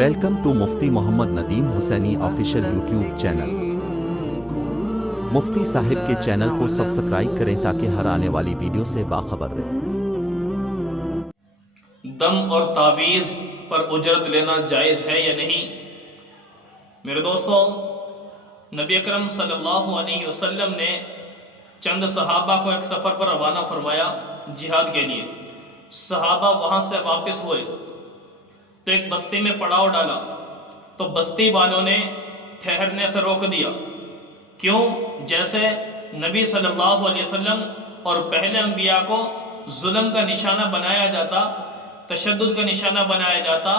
Welcome to Mufti Muhammad Nadeem Husaini official YouTube channel. Mufti صاحب کے channel کو سبسکرائب کریں تاکہ ہر آنے والی ویڈیو سے باخبر رہیں۔ دم اور تعویذ پر اجرت لینا جائز ہے یا نہیں؟ میرے دوستو، نبی اکرم صلی اللہ علیہ وسلم نے چند صحابہ کو ایک سفر پر روانہ فرمایا جہاد کے لیے۔ صحابہ وہاں سے واپس ہوئے تو ایک بستی میں پڑاؤ ڈالا، تو بستی والوں نے ٹھہرنے سے روک دیا۔ کیوں؟ جیسے نبی صلی اللہ علیہ وسلم اور پہلے انبیاء کو ظلم کا نشانہ بنایا جاتا، تشدد کا نشانہ بنایا جاتا،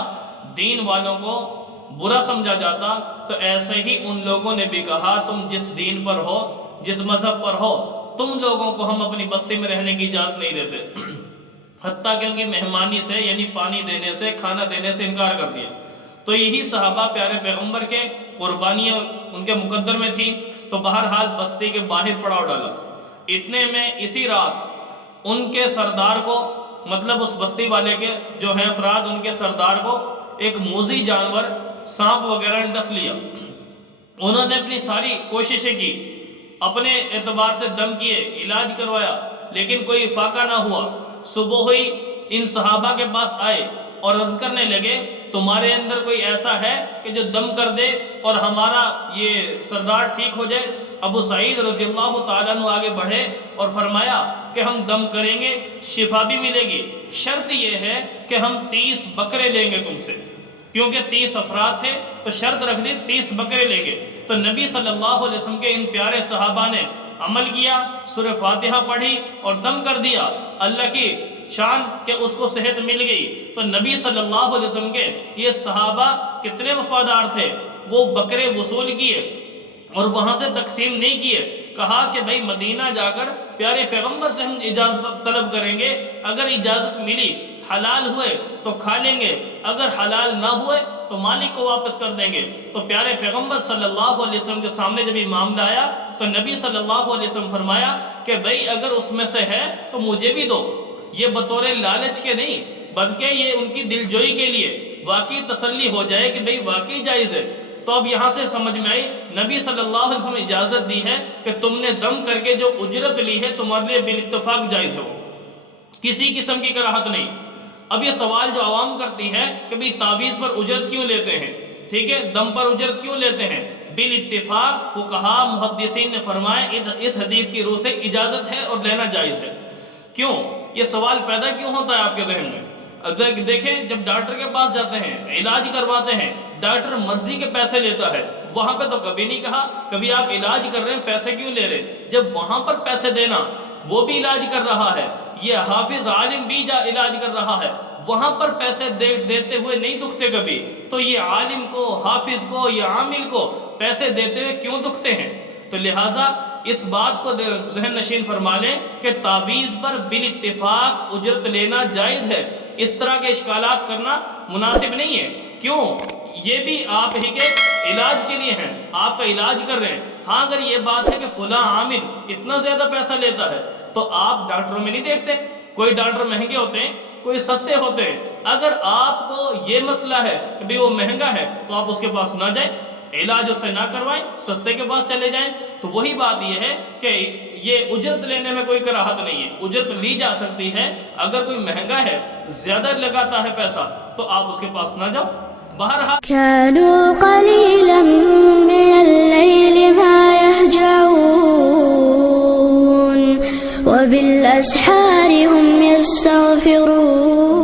دین والوں کو برا سمجھا جاتا، تو ایسے ہی ان لوگوں نے بھی کہا تم جس دین پر ہو، جس مذہب پر ہو، تم لوگوں کو ہم اپنی بستی میں رہنے کی اجازت نہیں دیتے۔ حتیٰ کہ ان کی مہمانی سے، یعنی پانی دینے سے، کھانا دینے سے انکار کر دیا۔ تو یہی صحابہ پیارے پیغمبر کے قربانیاں ان کے مقدر میں تھی، تو بہرحال بستی کے باہر پڑاؤ ڈالا۔ اتنے میں اسی رات ان کے سردار کو، مطلب اس بستی والے کے جو ہیں افراد، ان کے سردار کو ایک موذی جانور، سانپ وغیرہ نے ڈس لیا۔ انہوں نے اپنی ساری کوششیں کی، اپنے اعتبار سے دم کیے، علاج کروایا، لیکن کوئی فائدہ نہ ہوا۔ صبح ہوئی، ان صحابہ کے پاس آئے اور عرض کرنے لگے تمہارے اندر کوئی ایسا ہے کہ جو دم کر دے اور ہمارا یہ سردار ٹھیک ہو جائے؟ ابو سعید رضی اللہ تعالیٰ عنہ آگے بڑھے اور فرمایا کہ ہم دم کریں گے، شفا بھی ملے گی، شرط یہ ہے کہ ہم 30 بکرے لیں گے تم سے، کیونکہ 30 افراد تھے تو شرط رکھ دی 30 بکرے لیں گے۔ تو نبی صلی اللہ علیہ وسلم کے ان پیارے صحابہ نے عمل کیا، سورہ فاتحہ پڑھی اور دم کر دیا۔ اللہ کی شان کہ اس کو صحت مل گئی۔ تو نبی صلی اللہ علیہ وسلم کے یہ صحابہ کتنے وفادار تھے، وہ بکرے وصول کیے اور وہاں سے تقسیم نہیں کیے۔ کہا کہ بھئی مدینہ جا کر پیارے پیغمبر سے ہم اجازت طلب کریں گے، اگر اجازت ملی، حلال ہوئے تو کھا لیں گے، اگر حلال نہ ہوئے تو مالک کو واپس کر دیں گے۔ تو پیارے پیغمبر صلی اللہ علیہ وسلم کے سامنے جب یہ معاملہ آیا تو نبی صلی اللہ علیہ وسلم فرمایا کہ بھئی اگر اس میں سے ہے تو مجھے بھی دو۔ یہ بطور لالچ کے نہیں، بلکہ یہ ان کی دلجوئی کے لیے، واقعی تسلی ہو جائے کہ بھئی واقعی جائز ہے۔ تو اب یہاں سے سمجھ میں آئی نبی صلی اللہ علیہ وسلم نے اجازت دی ہے کہ تم نے دم کر کے جو اجرت لی ہے تمہارے لیے بالاتفاق جائز ہو، کسی قسم کی کراہت نہیں۔ اب یہ سوال جو عوام کرتی ہے کہ بھئی تعویذ پر اجرت کیوں لیتے ہیں، ٹھیک ہے، دم پر اجرت کیوں لیتے ہیں؟ بالاتفاق فقہا محدثین نے فرمایا اس حدیث کی روح سے اجازت ہے اور لینا جائز ہے۔ کیوں؟ یہ سوال پیدا کیوں ہوتا ہے آپ کے ذہن میں؟ دیکھیں، جب ڈاکٹر کے پاس جاتے ہیں، علاج کرواتے ہیں، ڈاکٹر مرضی کے پیسے لیتا ہے، وہاں پہ تو کبھی نہیں کہا کبھی آپ علاج کر رہے ہیں پیسے کیوں لے رہے؟ جب وہاں پر پیسے دینا، وہ بھی علاج کر رہا ہے، یہ حافظ عالم بھی علاج کر رہا ہے، وہاں پر پیسے دیتے ہوئے نہیں دکھتے کبھی، تو یہ عالم کو، حافظ کو یا عامل کو پیسے دیتے ہوئے کیوں دکھتے ہیں؟ تو لہٰذا اس بات کو ذہن نشین فرما لیں کہ تعویذ پر بالاتفاق اجرت لینا جائز ہے۔ اس طرح کے اشکالات کرنا مناسب نہیں ہے۔ کیوں؟ یہ بھی آپ ہی کے علاج کے لیے ہیں، آپ کا علاج کر رہے ہیں۔ ہاں اگر یہ بات ہے کہ فلاں عامل اتنا زیادہ پیسہ لیتا ہے تو آپ ڈاکٹروں میں نہیں دیکھتے، کوئی ڈاکٹر مہنگے ہوتے ہیں، کوئی سستے ہوتے ہیں۔ اگر آپ کو یہ مسئلہ ہے کہ بھی وہ مہنگا ہے تو آپ اس کے پاس نہ جائیں، علاج اس سے نہ کروائیں، سستے کے پاس چلے جائیں۔ تو وہی بات یہ ہے کہ یہ اجرت لینے میں کوئی کراہت نہیں ہے، اجرت لی جا سکتی ہے۔ اگر کوئی مہنگا ہے، زیادہ لگاتا ہے پیسہ، تو آپ اس کے پاس نہ جاؤ۔ بہرحال كانوا قليلا من الليل ما يهجعون وبالأسحار هم يستغفرون